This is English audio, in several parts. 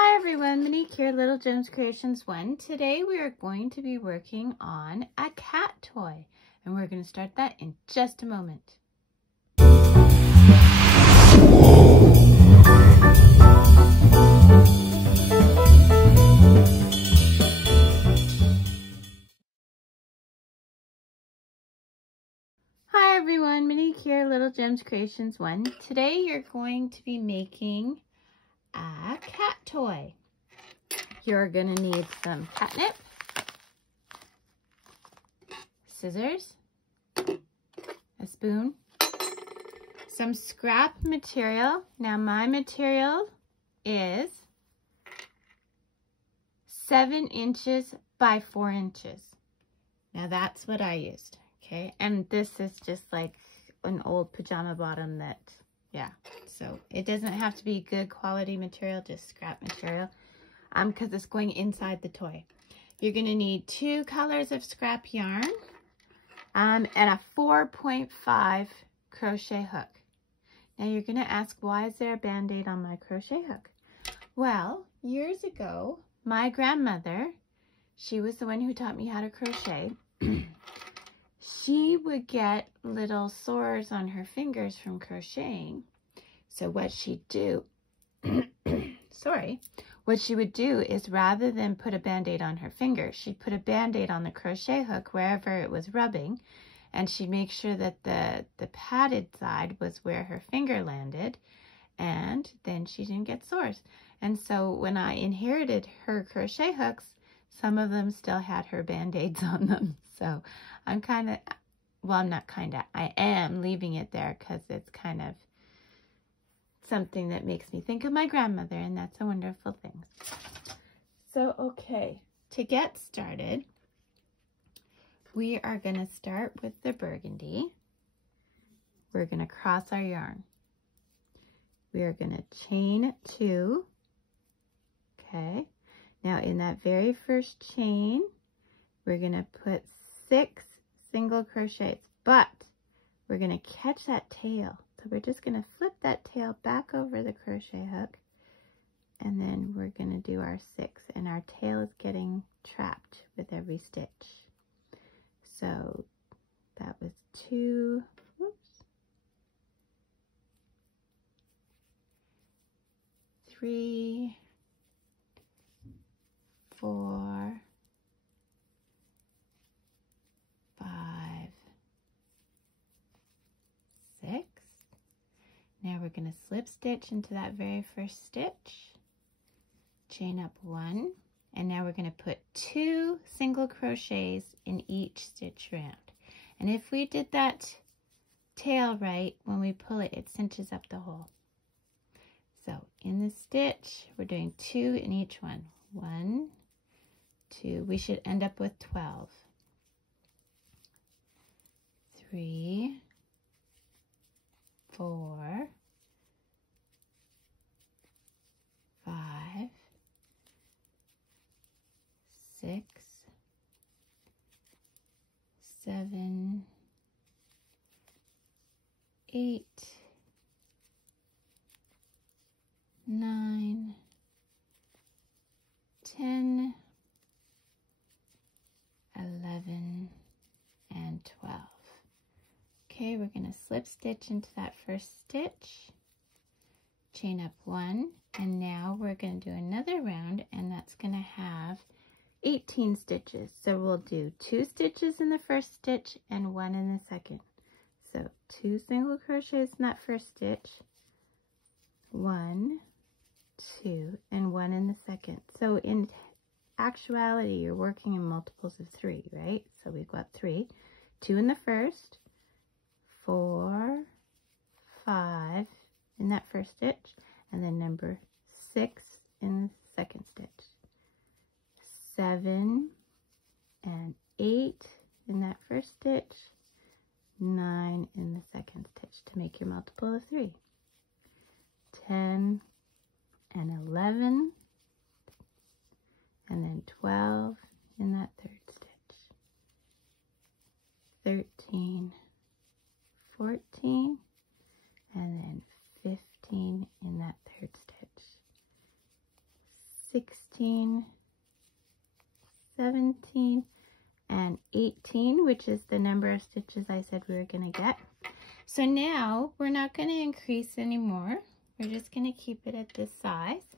Hi everyone, Monique here, Little Gems Creations 1. Today we are going to be working on a cat toy, and we're going to start that in just a moment. Hi everyone, Monique here, Little Gems Creations 1. Today you're going to be making a cat toy. You're going to need some catnip, scissors, a spoon, some scrap material. Now my material is 7 inches by 4 inches. Now that's what I used, okay? And this is just like an old pajama bottom that, yeah. So it doesn't have to be good quality material, just scrap material, because it's going inside the toy. You're gonna need 2 colors of scrap yarn, and a 4.5 crochet hook. Now you're gonna ask, why is there a band-aid on my crochet hook? Well, years ago, my grandmother, she was the one who taught me how to crochet. She would get little sores on her fingers from crocheting. So what she'd do, what she would do is, rather than put a band-aid on her finger, she'd put a band-aid on the crochet hook wherever it was rubbing, and she'd make sure that the padded side was where her finger landed, and then she didn't get sores. And so when I inherited her crochet hooks, some of them still had her band-aids on them. So I'm kind of, well, I'm not kind of, I am leaving it there because it's kind of something that makes me think of my grandmother, and that's a wonderful thing. So, okay, to get started, we are going to start with the burgundy. We're going to cross our yarn. We are going to chain 2. Okay. Now in that very first chain, we're going to put 6 single crochets, but we're going to catch that tail. So we're just going to flip that tail back over the crochet hook, and then we're going to do our 6, and our tail is getting trapped with every stitch. So that was 2, whoops, 3, 4, 5, 6. Now we're going to slip stitch into that very first stitch, chain up 1, and now we're going to put 2 single crochets in each stitch round. And if we did that tail right, when we pull it, it cinches up the hole. So in the stitch, we're doing 2 in each one. 1, 2, we should end up with 12. 3, 4, 5, 6, 7, 8, 9, 10, 11, and 12. Okay, we're going to slip stitch into that first stitch, chain up 1, and now we're going to do another round, and that's going to have 18 stitches. So we'll do 2 stitches in the first stitch and 1 in the second. So 2 single crochets in that first stitch, 1, 2, and 1 in the second. So in actuality, you're working in multiples of 3, right? So we've got 3, 2 in the first, 4, 5 in that first stitch, and then number 6 in the second stitch, 7 and 8 in that first stitch, 9 in the second stitch to make your multiple of 3, 10 and 11, and then 12 in that third stitch, 13, 14, and then 15 in that third stitch, 16, 17, and 18, which is the number of stitches I said we were going to get. So now we're not going to increase anymore. We're just going to keep it at this size.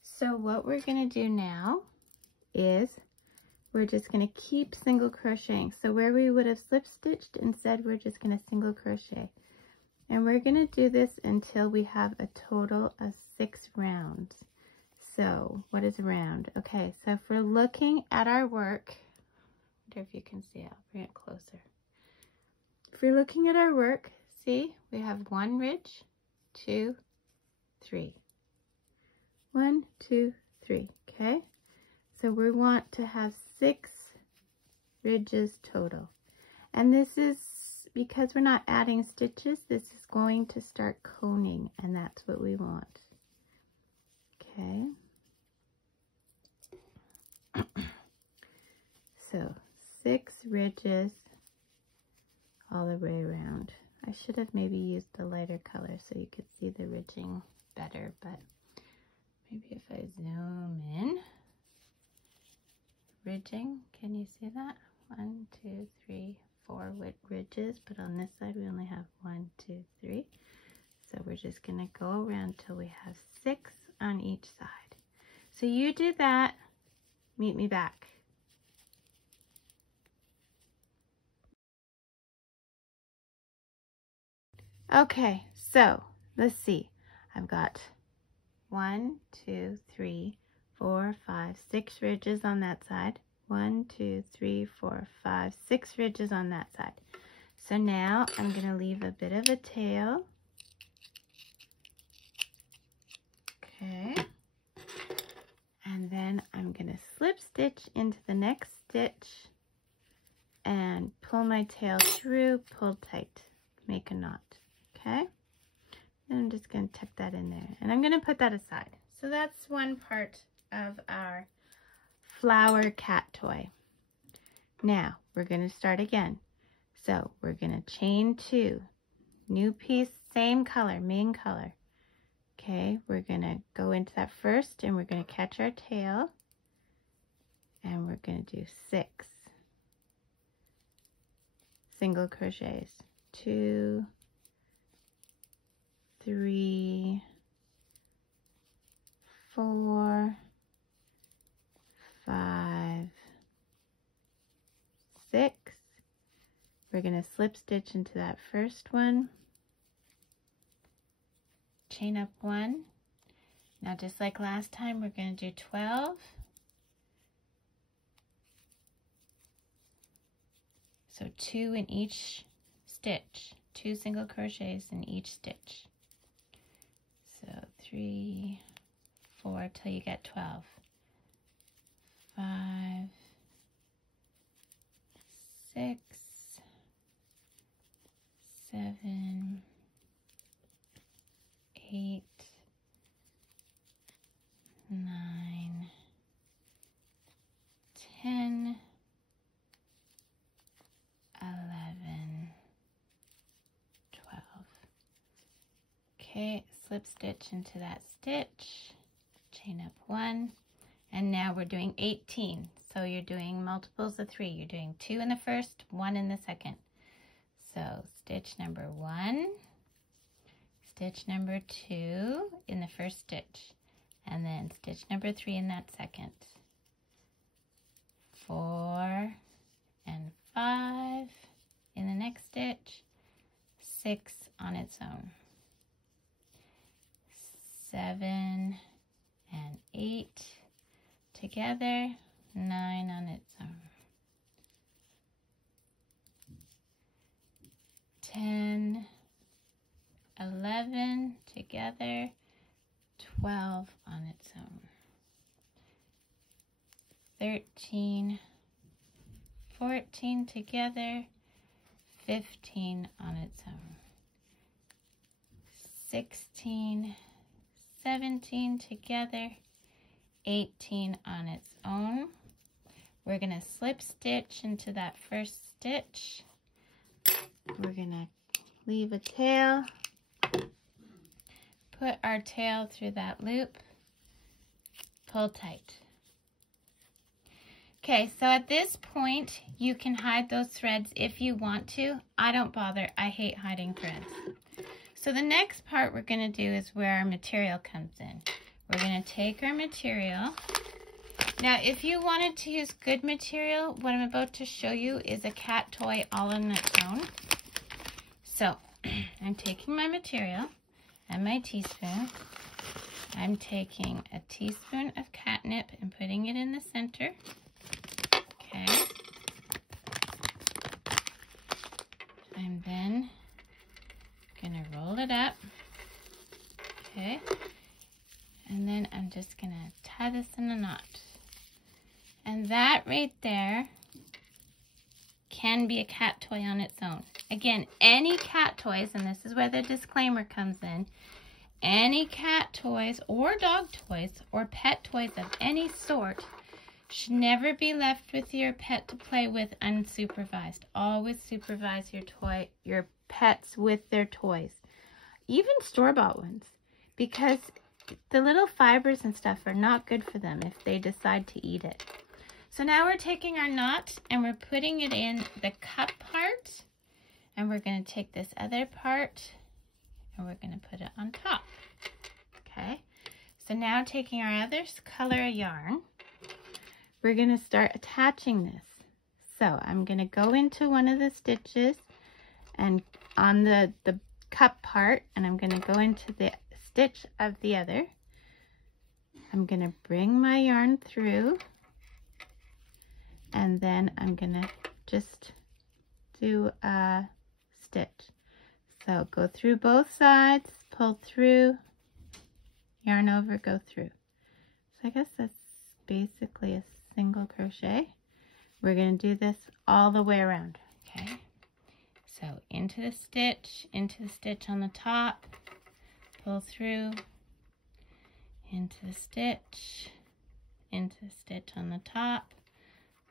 So what we're going to do now is we're just going to keep single crocheting. So where we would have slip stitched, instead we're just going to single crochet. And we're going to do this until we have a total of 6 rounds. So what is a round? Okay, so if we're looking at our work, I wonder if you can see it. I'll bring it closer. If we're looking at our work, see, we have 1 ridge, 2, 3. 1, 2, 3, okay? So we want to have 6 ridges total. And this is, because we're not adding stitches, this is going to start coning, and that's what we want. Okay. So 6 ridges all the way around. I should have maybe used the lighter color so you could see the ridging better, but maybe if I zoom in. Ridging, can you see that? 1, 2, 3, 4 ridges, but on this side we only have 1, 2, 3. So we're just going to go around till we have 6 on each side. So you do that, meet me back. Okay, so let's see. I've got 1, 2, 3, 4, 5, 6 ridges on that side. 1, 2, 3, 4, 5, 6 ridges on that side. So now I'm going to leave a bit of a tail. Okay. And then I'm going to slip stitch into the next stitch and pull my tail through, pull tight, make a knot. Okay. And I'm just going to tuck that in there. And I'm going to put that aside. So that's one part of our flower cat toy. Now we're going to start again. So we're going to chain 2, new piece, same color, main color. Okay, we're going to go into that first and we're going to catch our tail and we're going to do 6 single crochets. 2, 3, 4, 5, 6. We're going to slip stitch into that first one, chain up 1. Now just like last time, we're going to do 12. So 2 in each stitch, 2 single crochets in each stitch. So 3, 4 till you get 12. 5, 6, 7, 8, 9, 10, 11, 12. Okay, slip stitch into that stitch, chain up 1, and now we're doing 18. So you're doing multiples of 3. You're doing 2 in the first, 1 in the second. So stitch number 1, stitch number 2 in the first stitch, and then stitch number 3 in that second. 4 and 5 in the next stitch, 6 on its own. 7 and 8 together, 9 on its own. 10, 11 together, 12 on its own. 13, 14 together, 15 on its own. 16, 17 together, 18 on its own. We're going to slip stitch into that first stitch. We're going to leave a tail, put our tail through that loop, pull tight. Okay, so at this point, you can hide those threads if you want to. I don't bother. I hate hiding threads. So the next part we're going to do is where our material comes in. We're going to take our material. Now, if you wanted to use good material, what I'm about to show you is a cat toy all on its own. So, I'm taking my material and my teaspoon. I'm taking a teaspoon of catnip and putting it in the center. Okay. I'm then going to roll it up. Okay. And then I'm just going to tie this in a knot. And that right there can be a cat toy on its own. Again, any cat toys, and this is where the disclaimer comes in, any cat toys or dog toys or pet toys of any sort should never be left with your pet to play with unsupervised. Always supervise your pets with their toys, even store-bought ones, because the little fibers and stuff are not good for them if they decide to eat it. So now we're taking our knot and we're putting it in the cup part, and we're going to take this other part and we're going to put it on top. Okay, so now taking our other color of yarn, we're going to start attaching this. So I'm going to go into one of the stitches and on the cup part, and I'm going to go into the stitch of the other. I'm going to bring my yarn through, and then I'm going to just do a stitch. So go through both sides, pull through, yarn over, go through. So I guess that's basically a single crochet. We're going to do this all the way around. Okay, so into the stitch on the top, pull through, into the stitch on the top,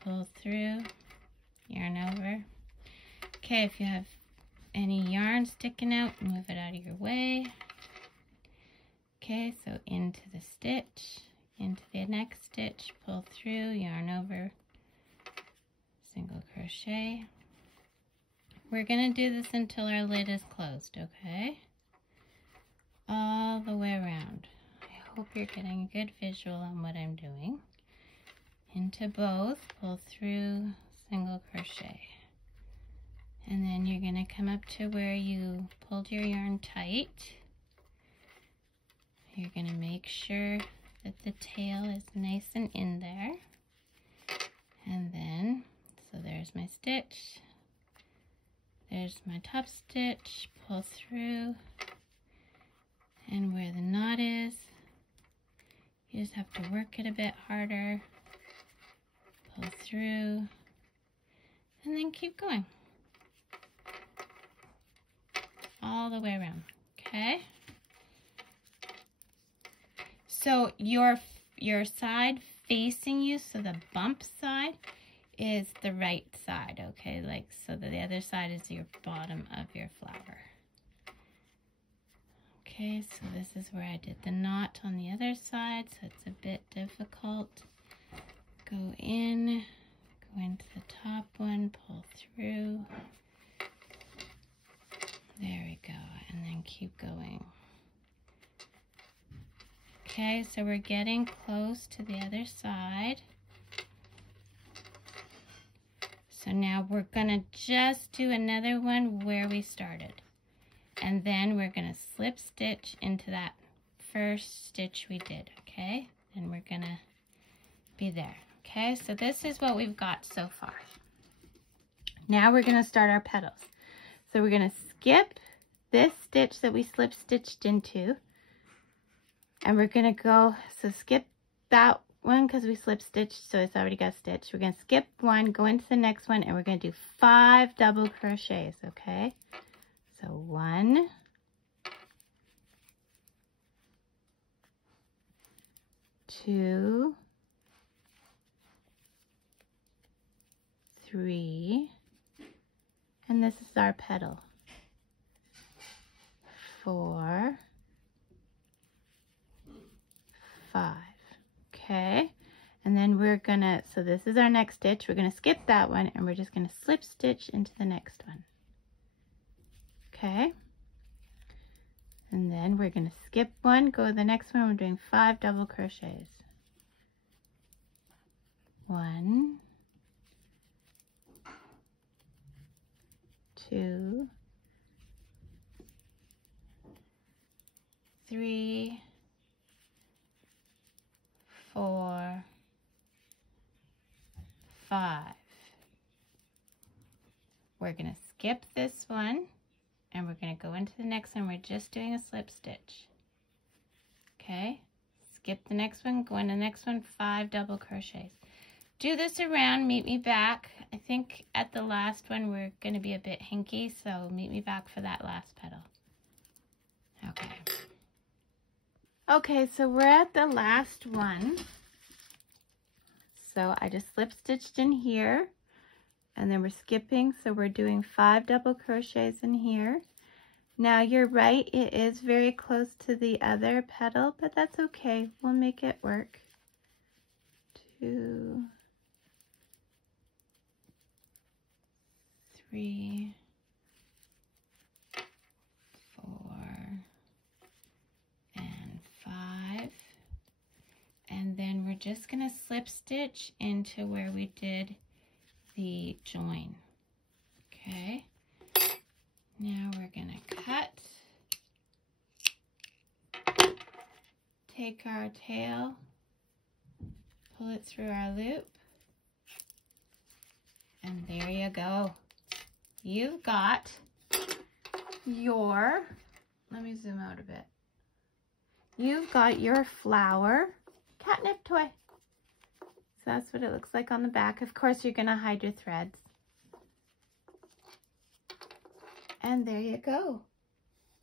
pull through, yarn over. Okay, if you have any yarn sticking out, move it out of your way. Okay, so into the stitch, into the next stitch, pull through, yarn over, single crochet. We're going to do this until our lid is closed, okay? All the way around. I hope you're getting a good visual on what I'm doing. Into both, pull through, single crochet. And then you're going to come up to where you pulled your yarn tight. You're going to make sure that the tail is nice and in there. And then, so there's my stitch. There's my top stitch, pull through. And where the knot is, you just have to work it a bit harder. Pull through. And then keep going. All the way around, okay? So your side facing you, so the bump side is the right side, okay? Like, so the other side is your bottom of your flower. Okay, so this is where I did the knot on the other side, so it's a bit difficult. Go into the top one, pull through. There we go, and then keep going. Okay, so we're getting close to the other side. So now we're gonna just do another one where we started. And then we're gonna slip stitch into that first stitch we did, okay? And we're gonna be there, okay? So this is what we've got so far. Now we're gonna start our petals. So we're gonna skip this stitch that we slip stitched into, and we're gonna go, so skip that one because we slip stitched, so it's already got stitched. We're gonna skip one, go into the next one, and we're gonna do 5 double crochets, okay? So 1, 2, 3, and this is our petal. 4, 5. gonna, so this is our next stitch. We're gonna skip that one and we're just gonna slip stitch into the next one. Okay. And then we're gonna skip one, go to the next one. We're doing 5 double crochets. 1, 2, 3, 4, 5. We're going to skip this one and we're going to go into the next one. We're just doing a slip stitch. Okay, skip the next one, go into the next one, 5 double crochets. Do this around, meet me back. I think at the last one we're going to be a bit hinky, so meet me back for that last petal. Okay. Okay, so we're at the last one. So I just slip stitched in here and then we're skipping. So we're doing 5 double crochets in here. Now you're right, it is very close to the other petal, but that's okay. We'll make it work. 2, 3, 4, and 5. And then we're just going to slip stitch into where we did the join. Okay. Now we're going to cut. Take our tail, pull it through our loop, and there you go. You've got your, let me zoom out a bit. You've got your flower catnip toy. So that's what it looks like on the back. Of course, you're going to hide your threads. And there you go.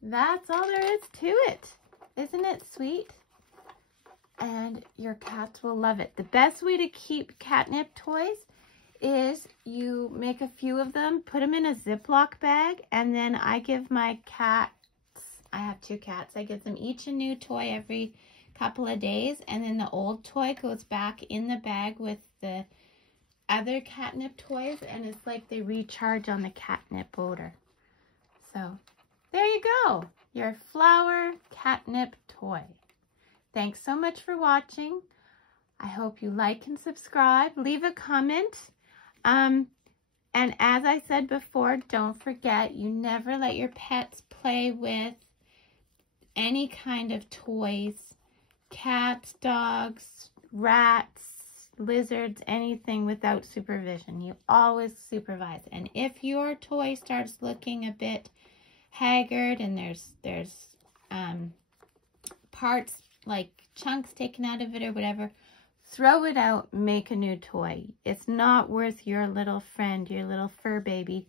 That's all there is to it. Isn't it sweet? And your cats will love it. The best way to keep catnip toys is you make a few of them, put them in a Ziploc bag, and then I give my cats, I have 2 cats, I give them each a new toy every couple of days, and then the old toy goes back in the bag with the other catnip toys, and it's like they recharge on the catnip odor. So there you go, your flower catnip toy. Thanks so much for watching. I hope you like and subscribe. Leave a comment. And as I said before, don't forget, you never let your pets play with any kind of toys. Cats, dogs, rats, lizards, anything without supervision. You always supervise. And if your toy starts looking a bit haggard and there's parts like chunks taken out of it or whatever, throw it out, make a new toy. It's not worth your little friend, your little fur baby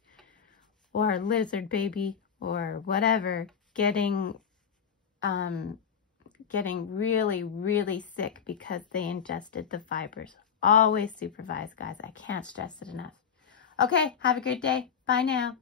or lizard baby or whatever getting really, really sick because they ingested the fibers. Always supervise, guys. I can't stress it enough. Okay, have a great day. Bye now.